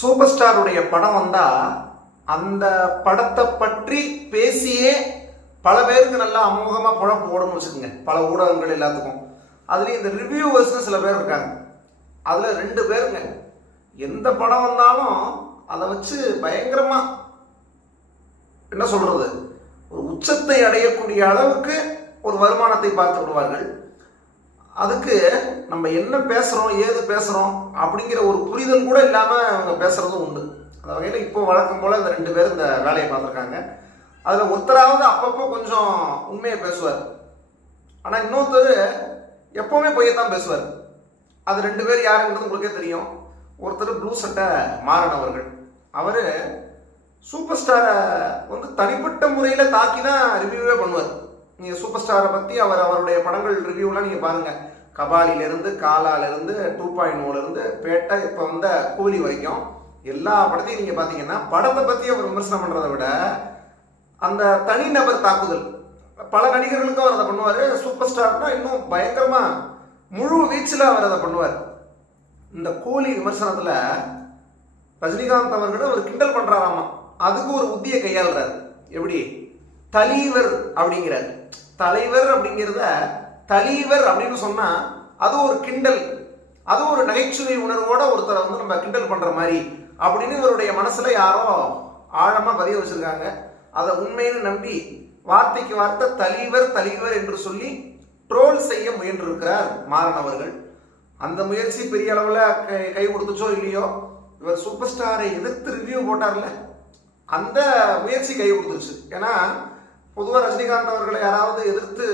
Super ஸ்டாருடைய படம் வந்தா அந்த படத்தை பற்றி பேசியே பல பேருக்கு நல்லா அமோகமாக படம் போடணும்னு வச்சுக்கோங்க. பல ஊடகங்கள் எல்லாத்துக்கும். அதுலேயும் இந்த ரிவ்யூவர்ஸ்னு சில பேர் இருக்காங்க. அதில் ரெண்டு பேருங்க. எந்த படம் வந்தாலும் அதை வச்சு பயங்கரமாக என்ன சொல்கிறது ஒரு உச்சத்தை அடையக்கூடிய அளவுக்கு ஒரு வருமானத்தை பார்த்து விடுவார்கள். அதுக்கு நம்ம என்ன பேசுகிறோம் ஏது பேசுகிறோம் அப்படிங்கிற ஒரு புரிதல் கூட இல்லாமல் அவங்க பேசுகிறதும் உண்டு. அந்த வகையில் இப்போ வழக்கம் போல் இந்த ரெண்டு பேரும் இந்த வேலையை பார்த்துருக்காங்க. அதில் ஒருத்தராவது அப்பப்போ கொஞ்சம் உண்மையை பேசுவார். ஆனால் இன்னொருத்தர் எப்பவுமே பொய்யத்தான் பேசுவார். அது ரெண்டு பேர் யாருங்கிறது உங்களுக்கே தெரியும். ஒருத்தர் ப்ளூ சட்டை மாறன் அவர்கள். சூப்பர் ஸ்டாரை வந்து தனிப்பட்ட முறையில் தாக்கி தான் ரிவ்யூவே பண்ணுவார். நீங்கள் சூப்பர் ஸ்டாரை பற்றி அவர் அவருடைய படங்கள் ரிவ்யூலாம் நீங்கள் பாருங்கள் கபாலிலேருந்து காலாலேருந்து டூ பாயிண்ட் இருந்து பேட்டை இப்போ வந்த கூலி வரைக்கும் எல்லா படத்தையும் நீங்கள் பார்த்தீங்கன்னா படத்தை பற்றி அவர் விமர்சனம் பண்ணுறதை விட அந்த தனிநபர் தாக்குதல் பல நடிகர்களுக்கும் அவர் அதை பண்ணுவார். சூப்பர் ஸ்டார்னா இன்னும் பயங்கரமாக முழு வீச்சில் அவர் அதை பண்ணுவார். இந்த கூலி விமர்சனத்தில் ரஜினிகாந்த் அவர்கள் அவர் கிண்டல் பண்ணுறாராமா அதுக்கு ஒரு உத்தியை கையாளுறாரு. எப்படி? தலைவர் அப்படிங்கிறார். தலைவர் அப்படிங்கிறத தலைவர் அப்படின்னு சொன்னா அது ஒரு கிண்டல். அது ஒரு நகைச்சுவை உணர்வோட ஒருத்தரை வந்து நம்ம கிண்டல் பண்ற மாதிரி. அப்படின்னு இவருடைய மனசுல யாரோ ஆழமா பதிய வச்சிருக்காங்க. அதை உண்மைன்னு நம்பி வார்த்தைக்கு வார்த்தை தலைவர் தலைவர் என்று சொல்லி ட்ரோல் செய்ய முயன்றிருக்கிறார் மாறனவர்கள் அந்த முயற்சி பெரிய அளவில் கை கை கொடுத்துச்சோ இல்லையோ? இவர் சூப்பர் ஸ்டாரை எதிர்த்து ரிவ்யூ போட்டார்ல. அந்த முயற்சி கை கொடுத்துருச்சு. ஏன்னா பொதுவாக ரஜினிகாந்த் அவர்களை யாராவது எதிர்த்து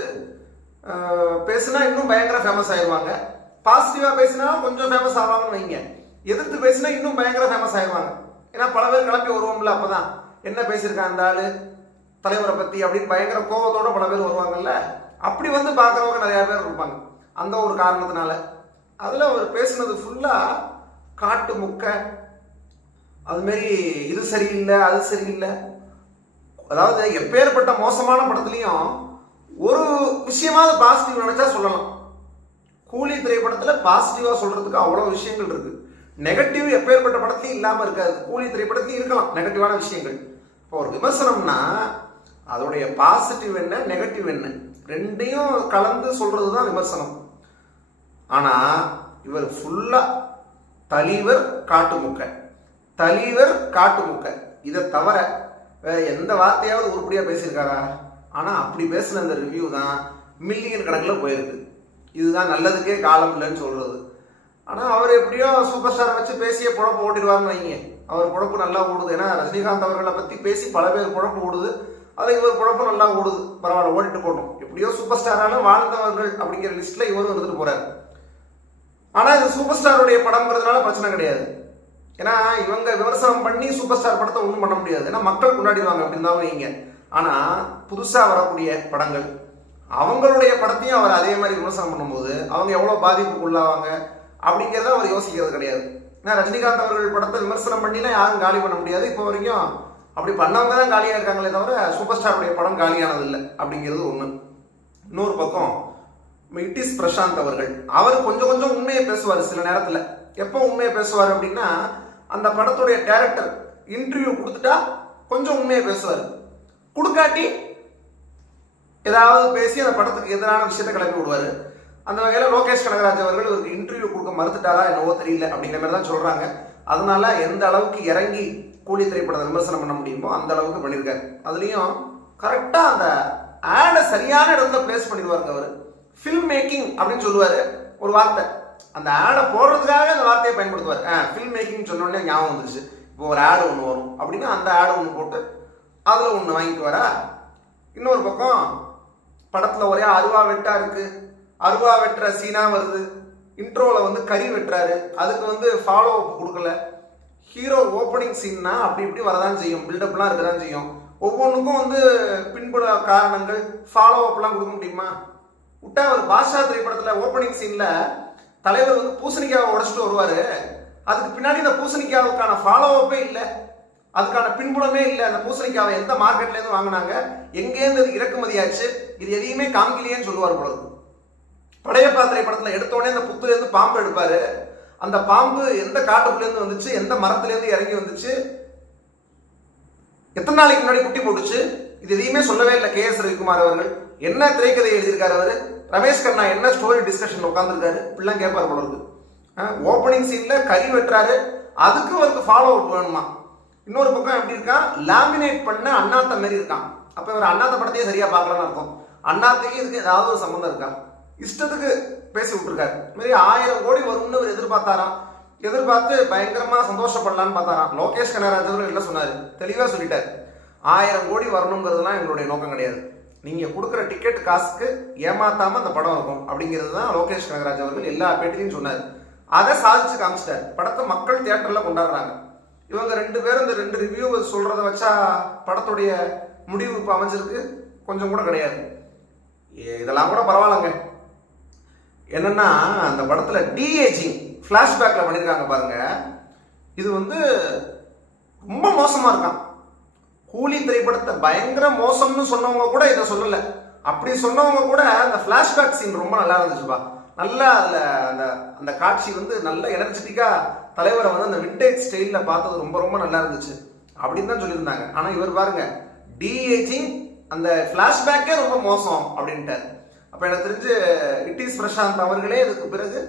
பேசினா இன்னும் பயங்கர ஃபேமஸ் ஆயிடுவாங்க பாசிட்டிவாக பேசினா கொஞ்சம் ஃபேமஸ் ஆவாங்கன்னு வைங்க. எதிர்த்து பேசினா இன்னும் பயங்கர ஃபேமஸ் ஆயிடுவாங்க ஏன்னா பல பேர் கிளம்பி வருவோம்ல அப்பதான். என்ன பேசியிருக்கான் அந்த ஆளு? தலைவரை பத்தி அப்படின்னு பயங்கர கோபத்தோட பல பேர் வருவாங்கல்ல? அப்படி வந்து பார்க்குறவங்க நிறைய பேர் இருப்பாங்க. அந்த ஒரு காரணத்தினால. அதில் அவர் பேசுனது ஃபுல்லாக காட்டு முக்கை. அதுமாரி இது சரியில்லை அது சரியில்லை. அதாவது எப்பேற்பட்ட மோசமான படத்துலையும் ஒரு விஷயமாவது பாசிட்டிவ் நினைச்சா சொல்லலாம். கூலி திரைப்படத்தில் பாசிட்டிவாக சொல்றதுக்கு அவ்வளோ விஷயங்கள் இருக்கு. நெகட்டிவ் எப்பேற்பட்ட படத்துலையும் இல்லாமல் இருக்காது. கூலி திரைப்படத்துலையும் இருக்கலாம். நெகட்டிவான விஷயங்கள். இப்போ ஒரு விமர்சனம்னா அதோடைய பாசிட்டிவ் என்ன நெகட்டிவ் என்ன? ரெண்டையும் கலந்து சொல்றது தான் விமர்சனம். ஆனா இவர் ஃபுல்லா தலிவர் காட்டுமுக்க. தலிவர் காட்டுமுக்க. இதை தவிர வேற எந்த வார்த்தையாவது உருப்படியாக பேசியிருக்காரா? ஆனால் அப்படி பேசின அந்த ரிவ்யூ தான் மில்லியன் கணக்கில் போயிருக்கு. இதுதான் நல்லதுக்கே காலம் இல்லைன்னு சொல்கிறது ஆனால் அவர் எப்படியோ சூப்பர் ஸ்டாரை வச்சு பேசிய குழப்பம் ஓட்டிடுவார்னு வைங்க. அவர் குழப்பு நல்லா ஓடுது. ஏன்னா ரஜினிகாந்த் அவர்களை பற்றி பேசி பல பேர் குழப்பம் ஓடுது. அதில் இவர் குழப்பம் நல்லா ஓடுது. பரவாயில்ல ஓடிட்டு போட்டோம் எப்படியோ சூப்பர் ஸ்டாரான வாழ்ந்தவர்கள் அப்படிங்கிற லிஸ்ட்டில் இவரும் இருந்துட்டு போகிறார் ஆனால் இது சூப்பர் ஸ்டாருடைய படம்ங்கிறதுனால பிரச்சனை கிடையாது. ஏன்னா இவங்க விமர்சனம் பண்ணி சூப்பர் ஸ்டார் படத்தை ஒன்றும் பண்ண முடியாது. ஏன்னா மக்கள் கொண்டாடிடுவாங்க அப்படின்னு தான் வைங்க ஆனால் புதுசாக வரக்கூடிய படங்கள் அவங்களுடைய படத்தையும் அவர் அதே மாதிரி விமர்சனம் பண்ணும்போது அவங்க எவ்வளோ பாதிப்புக்கு உள்ளாவாங்க அப்படிங்கிறத அவர் யோசிக்கிறது கிடையாது. ஏன்னா ரஜினிகாந்த் அவர்கள் படத்தை விமர்சனம் பண்ணினா யாரும் காலி பண்ண முடியாது. இப்போ வரைக்கும் அப்படி பண்ணவங்க தான் காலியாக இருக்காங்களே தவிர சூப்பர் ஸ்டாருடைய படம் காலியானது இல்லை அப்படிங்கிறது ஒன்று இன்னொரு பக்கம் இட்டிஸ் பிரசாந்த் அவர்கள். அவர் கொஞ்சம் கொஞ்சம் உண்மையை பேசுவார் சில நேரத்தில். எப்போ உண்மையை பேசுவார் அப்படின்னா அந்த படத்துடைய டைரக்டர் இன்டர்வியூ கொடுத்துட்டா கொஞ்சம் உண்மையை பேசுவார். கொடுக்காட்டி ஏதாவது பேசி அந்த படத்துக்கு எதிரான விஷயத்தை கிளப்பி விடுவார். அந்த வகையில் லோகேஷ் கனகராஜ் அவர்கள் இவருக்கு இன்டர்வியூ கொடுக்க மறுத்துட்டாரா என்னவோ தெரியல அப்படிங்கிற மாதிரி தான் சொல்கிறாங்க அதனால எந்த அளவுக்கு இறங்கி கூலி திரைப்படத்தை விமர்சனம் பண்ண முடியுமோ அந்த அளவுக்கு பண்ணியிருக்காரு. அதுலேயும் கரெக்டாக அந்த ஆடை சரியான இடத்துல பிளேஸ் பண்ணிடுவாருங்க அவர். ஃபில்ம் மேக்கிங் அப்படின்னு சொல்லுவார். ஒரு வார்த்தை. அந்த ஆடை போடுறதுக்காக அந்த வார்த்தையை பயன்படுத்துவார். ஆ ஃபில்ம் மேக்கிங் சொன்னோடனே ஞாபகம் வந்துருச்சு. இப்போ ஒரு ஆடு ஒன்று வரும் அப்படின்னா அந்த ஆடு ஒன்று போட்டு அதில் ஒன்று வாங்கிக்குவாரா? இன்னொரு பக்கம் படத்தில் ஒரே அருவா வெட்டா இருக்கு. அருவா வெட்டுற சீனாக வருது. இன்ட்ரோவில் வந்து கறி வெட்டுறாரு. அதுக்கு வந்து ஃபாலோ அப் கொடுக்கல. ஹீரோ ஓப்பனிங் சீன்னா அப்படி இப்படி வரதான் செய்யும். பில்டப்லாம் இருக்க தான் செய்யும். ஒவ்வொன்றுக்கும் வந்து பின்புல காரணங்கள் ஃபாலோ அப்லாம் கொடுக்க முடியுமா? விட்டா ஒரு பாஷா திரைப்படத்தில் ஓப்பனிங் சீனில் தலைவர் வந்து பூசணிக்காவை உடச்சிட்டு வருவார். அதுக்கு பின்னாடி இந்த பூசணிக்காவுக்கான ஃபாலோஅப்பே இல்லை. அதுக்கான பின்புலமே இல்லை. அந்த பூசணிக்காவை எந்த மார்க்கெட்லேருந்து வாங்கினாங்க? எங்கேருந்து இறக்குமதி இறக்குமதியாச்சு? இது எதையுமே காமிக்கலையேன்னு சொல்லுவார் பொழுது இருக்கு. படையப்பா திரைப்படத்தில் எடுத்த அந்த இந்த பாம்பு எடுப்பார். அந்த பாம்பு எந்த காட்டுக்குள்ளேருந்து வந்துச்சு? எந்த மரத்துலேருந்து இறங்கி வந்துச்சு? எத்தனை நாளைக்கு முன்னாடி குட்டி போட்டுச்சு? இது எதையுமே சொல்லவே இல்லை. கே எஸ் ரவிக்குமார் அவர்கள். என்ன திரைக்கதை எழுதியிருக்காரு அவர்? ரமேஷ் கண்ணா என்ன ஸ்டோரி டிஸ்கஷன் உட்காந்துருக்காரு இப்படிலாம் கேட்பார் போல இருக்கு. ஓப்பனிங் சீனில் கறி வெட்டுறாரு. அதுக்கு அவருக்கு ஃபாலோ அப் வேணுமா? இன்னொரு பக்கம் எப்படி இருக்கான் லாமினேட் பண்ண அண்ணாத்த மாதிரி இருக்கான். அப்போ இவர் அண்ணாத்த படத்தையே சரியாக பார்க்கலன்னு அர்த்தம். அண்ணாத்தையும் இதுக்கு ஏதாவது ஒரு சம்மந்தம் இருக்கா? இஷ்டத்துக்கு பேசி விட்டுருக்காரு. இதுமாரி ஆயிரம் கோடி வரும்னு அவர் எதிர்பார்த்தாராம். எதிர்பார்த்து பயங்கரமாக சந்தோஷப்படலான்னு பார்த்தாராம். லோகேஷ் கனகராஜ் அவர்கள் என்ன சொன்னார்? தெளிவாக சொல்லிட்டார். ஆயிரம் கோடி வரணுங்கிறதுலாம் எங்களுடைய நோக்கம் கிடையாது. நீங்கள் கொடுக்குற டிக்கெட் காசுக்கு ஏமாத்தாம அந்த படம் இருக்கும். அப்படிங்கிறது தான் லோகேஷ் கனகராஜ் அவர்கள் எல்லா பேட்டிலையும் சொன்னார். அதை சாதிச்சு காமிச்சிட்டார். படத்தை மக்கள் தியேட்டரில் கொண்டாடுறாங்க. இவங்க ரெண்டு பேரும் இந்த ரெண்டு ரிவ்யூ சொல்றத வச்சா படத்துடைய முடிவு இப்போ அமைஞ்சிருக்கு? கொஞ்சம் கூட கிடையாது. ஏ- இதெல்லாம் கூட பரவாயில்லங்க. என்னன்னா அந்த படத்தில் டிஏஜிங் ஃப்ளாஷ்பேக்கில் பண்ணியிருக்காங்க பாருங்க. இது வந்து ரொம்ப மோசமாக இருக்கான். கூலி திரைப்படத்தை பயங்கர மோசம்னு சொன்னவங்க கூட இதை சொல்லல. அப்படி சொன்னவங்க கூட அந்த ஃப்ளாஷ்பேக் சீன் ரொம்ப நல்லா இருந்துச்சுப்பா நல்லா அதில் அந்த அந்த காட்சி வந்து நல்ல எனர்ஜெட்டிக்காக தலைவரை வந்து அந்த விண்டேஜ் ஸ்டைலில் பார்த்தது ரொம்ப ரொம்ப நல்லா இருந்துச்சு. அப்படின்னு தான் சொல்லியிருந்தாங்க. ஆனால் இவர் பாருங்க டிஏஜிங் அந்த ஃப்ளாஷ்பேக்கே ரொம்ப மோசம் அப்படின்ட்டார். அப்போ எனக்கு தெரிஞ்சு இட்டிஸ் பிரசாந்த் அவர்களே இதுக்கு பிறகு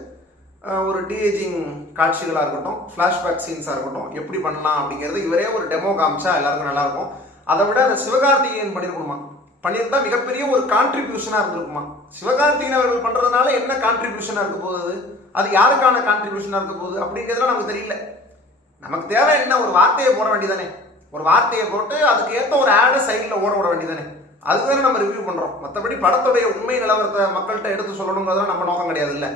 ஒரு டிஏஜிங் காட்சிகளாக இருக்கட்டும் ஃப்ளாஷ்பேக் சீன்ஸாக இருக்கட்டும் எப்படி பண்ணலாம் அப்படிங்கிறது இவரே ஒரு டெமோ காமிச்சா எல்லாருக்கும் நல்லாயிருக்கும். அதை விட அந்த சிவகார்த்திகேயன் பண்ணியிருக்கணுமா பண்ணியிருந்தால் மிகப்பெரிய ஒரு கான்ட்ரிபியூஷனாக இருந்திருக்குமா? சிவகார்த்திகேயன் அவர்கள் பண்ணுறதுனால என்ன கான்ட்ரிபியூஷனாக இருக்க போகுது அது? யாருக்கான கான்ட்ரிபியூஷனாக இருக்க போகுது அப்படிங்கிறதுலாம் நமக்கு தெரியல. நமக்கு தேவை என்ன? ஒரு வார்த்தையை போட வேண்டியதானே. ஒரு வார்த்தையை போட்டு அதுக்கு ஏற்ற ஒரு ஆடை சைடில் ஓட விட வேண்டியதானே. அதுதானே நம்ம ரிவ்யூ பண்ணுறோம் மற்றபடி படத்துடைய உண்மை நிலவரத்தை மக்கள்கிட்ட எடுத்து சொல்லணுங்கிறதுலாம் நம்ம நோக்கம் கிடையாது இல்லை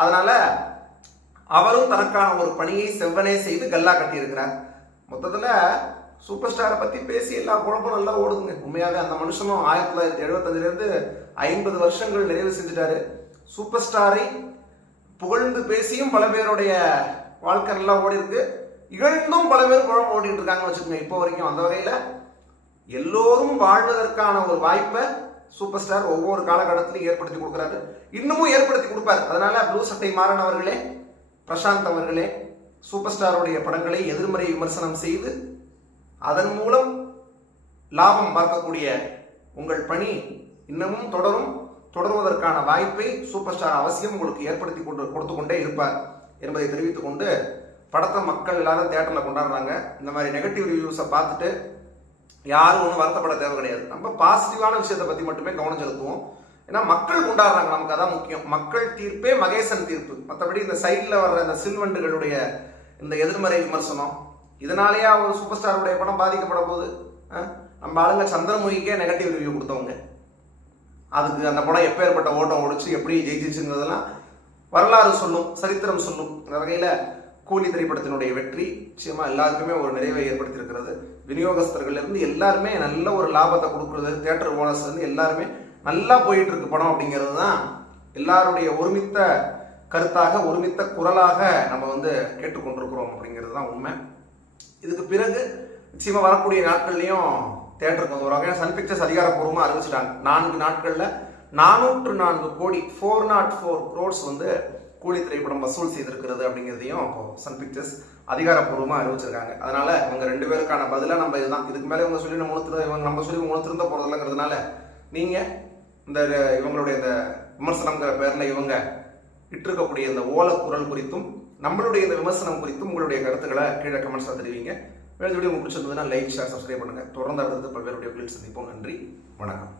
அதனால அவரும் தனக்கான ஒரு பணியை செவ்வனே செய்து கல்லா கட்டியிருக்கிறார். மொத்தத்தில் சூப்பர் ஸ்டாரை பற்றி பேசி எல்லா குழப்பம் நல்லா ஓடுதுங்க. உண்மையாகவே அந்த மனுஷனும் ஆயிரத்தி தொள்ளாயிரத்தி எழுபத்தஞ்சிலேருந்து ஐம்பது வருஷங்கள் நிறைவு செஞ்சுட்டாரு. சூப்பர் ஸ்டாரை புகழ்ந்து பேசியும் பல பேருடைய வாழ்க்கை நல்லா ஓடி இருக்கு இகழ்ந்தும் பல பேர் குழம்பு ஓடிட்டு இருக்காங்கன்னு வச்சுக்கோங்க. இப்போ வரைக்கும் அந்த வகையில் எல்லோரும் வாழ்வதற்கான ஒரு வாய்ப்பை சூப்பர் ஸ்டார் ஒவ்வொரு காலகட்டத்திலையும் ஏற்படுத்தி கொடுக்குறாரு. இன்னமும் ஏற்படுத்தி கொடுப்பார். அதனால ப்ளூ சட்டை மாறன் அவர்களே பிரசாந்த் அவர்களே சூப்பர் ஸ்டாருடைய படங்களை எதிர்மறை விமர்சனம் செய்து அதன் மூலம் லாபம் பார்க்கக்கூடிய உங்கள் பணி இன்னமும் தொடரும். தொடருவதற்கான வாய்ப்பை சூப்பர் ஸ்டார் அவசியம் உங்களுக்கு ஏற்படுத்தி கொண்டு கொடுத்து கொண்டே இருப்பார் என்பதை தெரிவித்துக் கொண்டு படத்தை மக்கள் எல்லாரும் தேட்டரில் கொண்டாடுறாங்க. இந்த மாதிரி நெகட்டிவ் ரிவ்யூஸை பார்த்துட்டு யாரும் ஒன்றும் வருத்தப்பட தேவை கிடையாது. நம்ம பாசிட்டிவான விஷயத்தை பற்றி மட்டுமே கவனம் செலுத்துவோம். ஏன்னா மக்கள் கொண்டாடுறாங்க. நமக்கு அதான் முக்கியம். மக்கள் தீர்ப்பே மகேசன் தீர்ப்பு. மற்றபடி இந்த சைடில் வர்ற இந்த சில்வண்டுகளுடைய இந்த எதிர்மறை விமர்சனம் இதனாலேயே ஒரு சூப்பர் ஸ்டாருடைய படம் பாதிக்கப்பட போகுது. நம்ம ஆளுங்க சந்திரமுகிக்கே நெகட்டிவ் ரிவ்யூ கொடுத்தவங்க. அதுக்கு அந்த படம் எப்பேற்பட்ட ஓட்டம் ஓடிச்சு எப்படி ஜெயிச்சிச்சுங்கிறதெல்லாம் வரலாறு சொல்லும் சரித்திரம் சொல்லும். அந்த வகையில் கூலி திரைப்படத்தினுடைய வெற்றி நிச்சயமா எல்லாருக்குமே ஒரு நிறைவை ஏற்படுத்தியிருக்கிறது. விநியோகஸ்தர்கள் இருந்து எல்லாருமே நல்ல ஒரு லாபத்தை கொடுக்குறது தேட்டர் ஓனர்ஸ் வந்து எல்லாருமே நல்லா போயிட்டு இருக்கு படம் அப்படிங்கிறது தான் எல்லாருடைய ஒருமித்த கருத்தாக ஒருமித்த குரலாக நம்ம வந்து கேட்டுக்கொண்டிருக்கிறோம் அப்படிங்கிறது தான் உண்மை. இதுக்கு பிறகு நிச்சயமாக வரக்கூடிய நாட்கள்லையும் தேட்டருக்கு வந்து வருவாங்க ஏன்னா சன் பிக்சர்ஸ் அதிகாரப்பூர்வமாக அறிவிச்சிட்டாங்க. நான்கு நாட்களில் நானூற்று நான்கு கோடி ஃபோர் நாட் ஃபோர் க்ரோட்ஸ் வந்து கூலி திரைப்படம் வசூல் செய்திருக்கிறது அப்படிங்கிறதையும் சன் பிக்சர்ஸ் அதிகாரப்பூர்வமாக அறிவிச்சிருக்காங்க. அதனால இவங்க ரெண்டு பேருக்கான பதிலாக நம்ம இதுதான். இதுக்கு மேலே இவங்க சொல்லி நம்ம உணர்த்து இவங்க நம்ம சொல்லி இவங்க உணர்த்திருந்த போகிறதில்லங்கிறதுனால நீங்கள் இந்த இவங்களுடைய இந்த விமர்சனங்கிற பேரில் இவங்க இட்டிருக்கக்கூடிய இந்த ஓல குரல் குறித்தும் நம்மளுடைய இந்த விமர்சனம் குறித்தும் உங்களுடைய கருத்துக்களை கீழே கமெண்ட்ஸாக தெரிவிங்க. வேறு வீடியோ உங்களுக்கு பிடிச்சிருந்ததுன்னா லைக் ஷேர் சப்ஸ்கிரைப் பண்ணுங்கள் தொடர்ந்து அடுத்தது பல்வேறு வீடியோக்களில் சந்திப்போம். நன்றி. வணக்கம்.